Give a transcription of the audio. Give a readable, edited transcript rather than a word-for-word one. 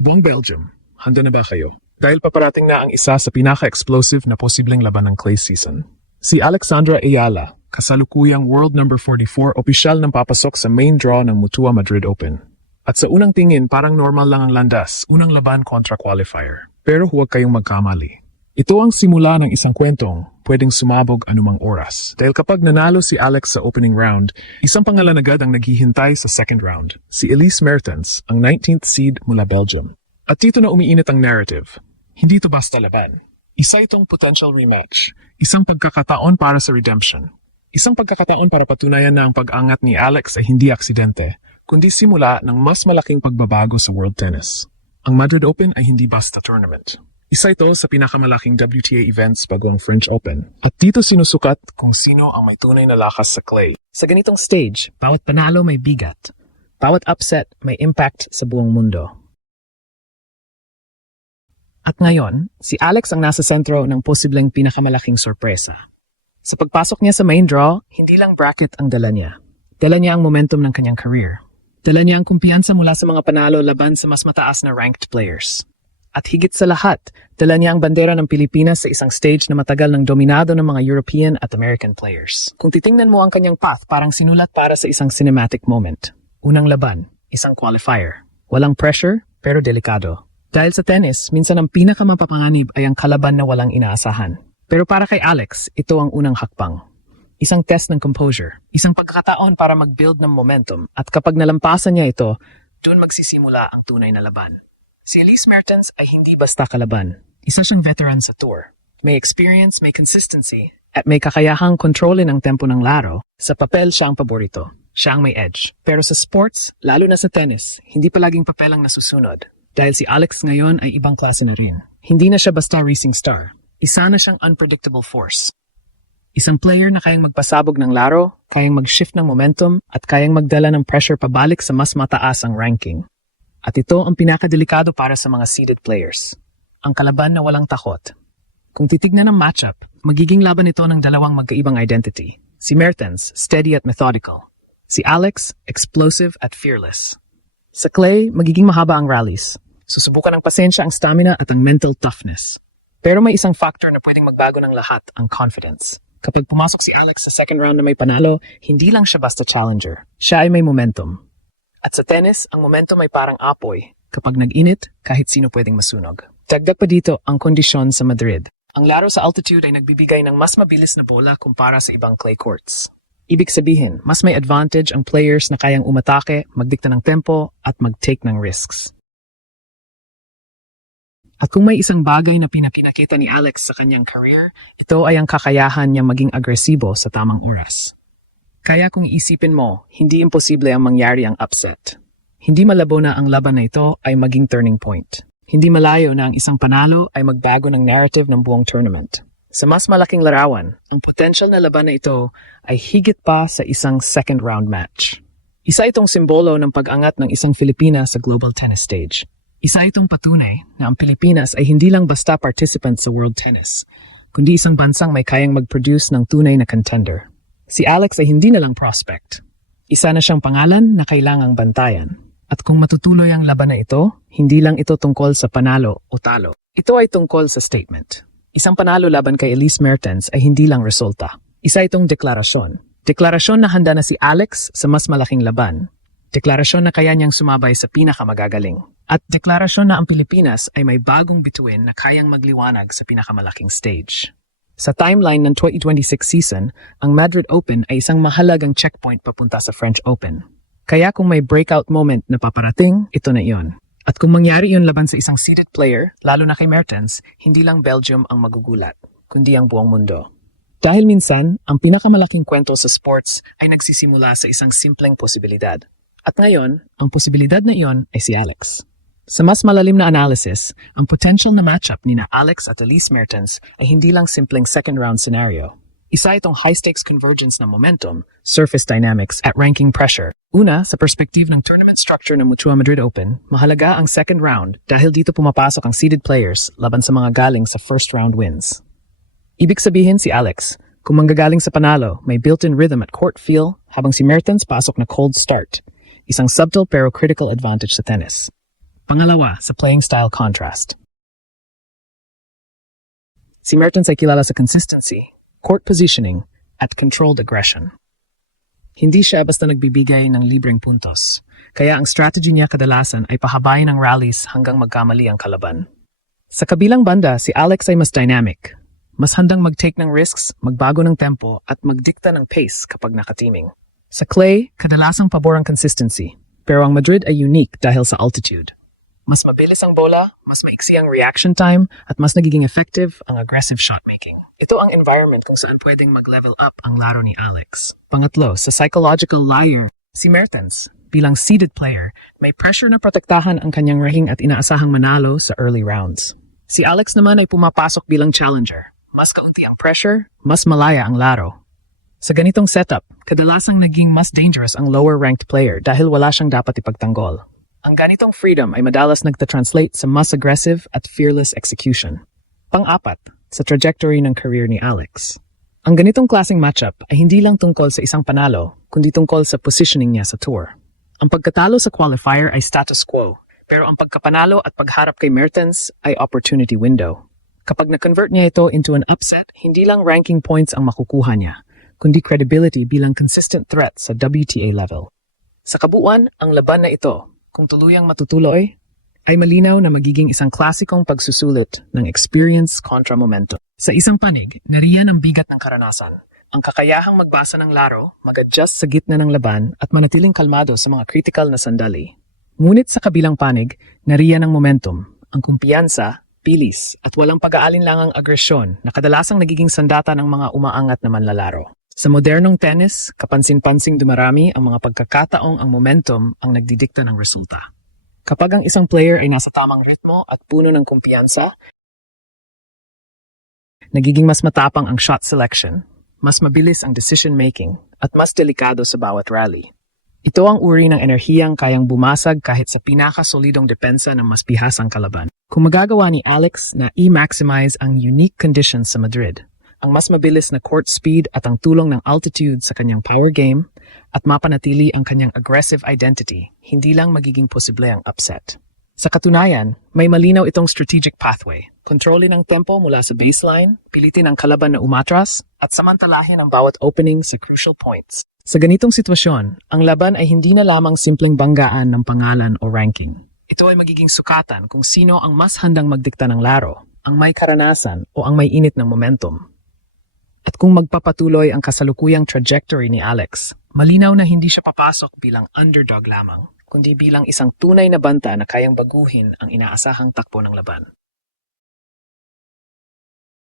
Buong Belgium, handa na ba kayo? Dahil paparating na ang isa sa pinaka-explosive na posibleng laban ng clay season. Si Alexandra Ayala, kasalukuyang world number 44, opisyal nang papasok sa main draw ng Mutua Madrid Open. At sa unang tingin, parang normal lang ang landas, unang laban kontra qualifier. Pero huwag kayong magkamali. Ito ang simula ng isang kwentong pwedeng sumabog anumang oras. Dahil kapag nanalo si Alex sa opening round, isang pangalan agad ang naghihintay sa second round. Si Elise Mertens, ang 19th seed mula Belgium. At dito na umiinit ang narrative. Hindi ito basta laban. Isa itong potential rematch. Isang pagkakataon para sa redemption. Isang pagkakataon para patunayan na ang pag-angat ni Alex ay hindi aksidente, kundi simula ng mas malaking pagbabago sa world tennis. Ang Madrid Open ay hindi basta tournament. Isa ito sa pinakamalaking WTA events bago ang French Open. At dito sinusukat kung sino ang may tunay na lakas sa clay. Sa ganitong stage, bawat panalo may bigat. Bawat upset may impact sa buong mundo. At ngayon, si Alex ang nasa sentro ng posibleng pinakamalaking sorpresa. Sa pagpasok niya sa main draw, hindi lang bracket ang dala niya. Dala niya ang momentum ng kanyang career. Dala niya ang kumpiyansa mula sa mga panalo laban sa mas mataas na ranked players. At higit sa lahat, dala niya ang bandera ng Pilipinas sa isang stage na matagal ng dominado ng mga European at American players. Kung titingnan mo ang kanyang path, parang sinulat para sa isang cinematic moment. Unang laban, isang qualifier. Walang pressure, pero delikado. Dahil sa tennis, minsan ang pinakamapapanganib ay ang kalaban na walang inaasahan. Pero para kay Alex, ito ang unang hakbang. Isang test ng composure. Isang pagkakataon para mag-build ng momentum. At kapag nalampasan niya ito, doon magsisimula ang tunay na laban. Si Elise Mertens ay hindi basta kalaban. Isa siyang veteran sa tour. May experience, may consistency, at may kakayahang kontrolin ang tempo ng laro. Sa papel, siya ang paborito. Siya ang may edge. Pero sa sports, lalo na sa tennis, hindi palaging papel ang nasusunod. Dahil si Alex ngayon ay ibang klase na rin. Hindi na siya basta racing star. Isa na siyang unpredictable force. Isang player na kayang magpasabog ng laro, kayang mag-shift ng momentum, at kayang magdala ng pressure pabalik sa mas mataas ang ranking. At ito ang pinakadelikado para sa mga seeded players. Ang kalaban na walang takot. Kung titignan ng matchup, magiging laban ito ng dalawang magkaibang identity. Si Mertens, steady at methodical. Si Alex, explosive at fearless. Sa clay, magiging mahaba ang rallies. Susubukan ng pasensya ang stamina at ang mental toughness. Pero may isang factor na pwedeng magbago ng lahat, ang confidence. Kapag pumasok si Alex sa second round na may panalo, hindi lang siya basta challenger. Siya ay may momentum. At sa tennis, ang momentum ay parang apoy. Kapag nag-init, kahit sino pwedeng masunog. Dagdag pa dito ang kondisyon sa Madrid. Ang laro sa altitude ay nagbibigay ng mas mabilis na bola kumpara sa ibang clay courts. Ibig sabihin, mas may advantage ang players na kayang umatake, magdikta ng tempo, at mag-take ng risks. At kung may isang bagay na pinakita ni Alex sa kanyang career, ito ay ang kakayahan niya maging agresibo sa tamang oras. Kaya kung iisipin mo, hindi imposible ang mangyari ang upset. Hindi malabo na ang laban na ito ay maging turning point. Hindi malayo na ang isang panalo ay magbago ng narrative ng buong tournament. Sa mas malaking larawan, ang potential na laban na ito ay higit pa sa isang second round match. Isa itong simbolo ng pag-angat ng isang Filipina sa global tennis stage. Isa itong patunay na ang Pilipinas ay hindi lang basta participant sa world tennis, kundi isang bansang may kayang mag-produce ng tunay na contender. Si Alex ay hindi na lang prospect. Isa na siyang pangalan na kailangang bantayan. At kung matutuloy ang laban na ito, hindi lang ito tungkol sa panalo o talo. Ito ay tungkol sa statement. Isang panalo laban kay Elise Mertens ay hindi lang resulta. Isa itong deklarasyon. Deklarasyon na handa na si Alex sa mas malaking laban. Deklarasyon na kaya niyang sumabay sa pinakamagagaling. At deklarasyon na ang Pilipinas ay may bagong bituin na kayang magliwanag sa pinakamalaking stage. Sa timeline ng 2026 season, ang Madrid Open ay isang mahalagang checkpoint papunta sa French Open. Kaya kung may breakout moment na paparating, ito na iyon. At kung mangyari yun laban sa isang seeded player, lalo na kay Mertens, hindi lang Belgium ang magugulat, kundi ang buong mundo. Dahil minsan, ang pinakamalaking kwento sa sports ay nagsisimula sa isang simpleng posibilidad. At ngayon, ang posibilidad na iyon ay si Alex. Sa mas malalim na analysis, ang potential na matchup ni na Alex at Elise Mertens ay hindi lang simpleng second-round scenario. Isa itong high-stakes convergence ng momentum, surface dynamics, at ranking pressure. Una, sa perspective ng tournament structure ng Mutua Madrid Open, mahalaga ang second round dahil dito pumapasok ang seeded players laban sa mga galing sa first-round wins. Ibig sabihin si Alex, kung manggagaling sa panalo, may built-in rhythm at court feel, habang si Mertens pasok na cold start. Isang subtle pero critical advantage sa tennis. Pangalawa, sa playing style contrast. Si Mertens ay kilala sa consistency, court positioning, at controlled aggression. Hindi siya basta nagbibigay ng libreng puntos, kaya ang strategy niya kadalasan ay pahabain ng rallies hanggang magkamali ang kalaban. Sa kabilang banda, si Alex ay mas dynamic. Mas handang mag-take ng risks, magbago ng tempo, at magdikta ng pace kapag nakatiming. Sa clay, kadalasang pabor ang consistency, pero ang Madrid ay unique dahil sa altitude. Mas mabilis ang bola, mas maiksi ang reaction time, at mas nagiging effective ang aggressive shot-making. Ito ang environment kung saan pwedeng mag-level up ang laro ni Alex. Pangatlo, sa psychological liar, si Mertens, bilang seeded player, may pressure na protektahan ang kanyang rahing at inaasahang manalo sa early rounds. Si Alex naman ay pumapasok bilang challenger. Mas kaunti ang pressure, mas malaya ang laro. Sa ganitong setup, kadalasang naging mas dangerous ang lower-ranked player dahil wala siyang dapat ipagtanggol. Ang ganitong freedom ay madalas nagtatranslate sa mas aggressive at fearless execution. Pang-apat, sa trajectory ng career ni Alex. Ang ganitong klaseng matchup ay hindi lang tungkol sa isang panalo, kundi tungkol sa positioning niya sa tour. Ang pagkatalo sa qualifier ay status quo, pero ang pagkapanalo at pagharap kay Mertens ay opportunity window. Kapag na-convert niya ito into an upset, hindi lang ranking points ang makukuha niya, kundi credibility bilang consistent threat sa WTA level. Sa kabuuan, ang laban na ito, kung tuluyang matutuloy, ay malinaw na magiging isang klasikong pagsusulit ng experience kontra momentum. Sa isang panig, nariyan ang bigat ng karanasan. Ang kakayahang magbasa ng laro, mag-adjust sa gitna ng laban at manatiling kalmado sa mga critical na sandali. Ngunit sa kabilang panig, nariyan ang momentum, ang kumpiyansa, bilis at walang pag-aalinlangang agresyon na kadalasang nagiging sandata ng mga umaangat na manlalaro. Sa modernong tennis, kapansin-pansing dumarami ang mga pagkakataong ang momentum ang nagdidikta ng resulta. Kapag ang isang player ay nasa tamang ritmo at puno ng kumpiyansa, nagiging mas matapang ang shot selection, mas mabilis ang decision-making, at mas delikado sa bawat rally. Ito ang uri ng enerhiyang kayang bumasag kahit sa pinakasolidong depensa ng mas bihasang kalaban. Kung magagawa ni Alex na i-maximize ang unique conditions sa Madrid, ang mas mabilis na court speed at ang tulong ng altitude sa kanyang power game, at mapanatili ang kanyang aggressive identity, hindi lang magiging posible ang upset. Sa katunayan, may malinaw itong strategic pathway. Kontrolin ang tempo mula sa baseline, pilitin ang kalaban na umatras, at samantalahin ang bawat opening sa crucial points. Sa ganitong sitwasyon, ang laban ay hindi na lamang simpleng banggaan ng pangalan o ranking. Ito ay magiging sukatan kung sino ang mas handang magdikta ng laro, ang may karanasan o ang may init ng momentum. At kung magpapatuloy ang kasalukuyang trajectory ni Alex, malinaw na hindi siya papasok bilang underdog lamang, kundi bilang isang tunay na banta na kayang baguhin ang inaasahang takbo ng laban.